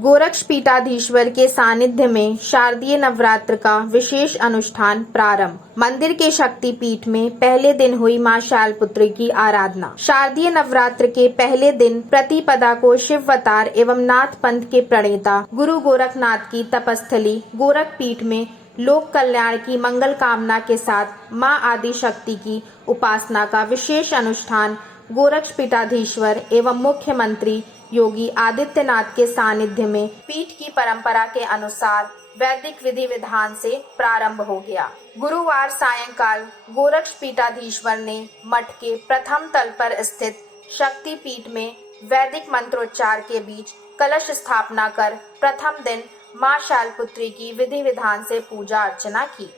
गोरक्ष पीठाधीश्वर के सानिध्य में शारदीय नवरात्र का विशेष अनुष्ठान प्रारंभ। मंदिर के शक्ति पीठ में पहले दिन हुई मां शैलपुत्री की आराधना। शारदीय नवरात्र के पहले दिन प्रतिपदा को शिवावतार एवं नाथ पंथ के प्रणेता गुरु गोरखनाथ की तपस्थली गोरख पीठ में लोक कल्याण की मंगल कामना के साथ मां आदि शक्ति की उपासना का विशेष अनुष्ठान गोरक्ष पीठाधीश्वर एवं मुख्यमंत्री योगी आदित्यनाथ के सानिध्य में पीठ की परंपरा के अनुसार वैदिक विधि विधान से प्रारंभ हो गया। गुरुवार सायंकाल गोरक्ष पीठाधीश्वर ने मठ के प्रथम तल पर स्थित शक्ति पीठ में वैदिक मंत्रोच्चार के बीच कलश स्थापना कर प्रथम दिन मां शैलपुत्री की विधि विधान से पूजा अर्चना की।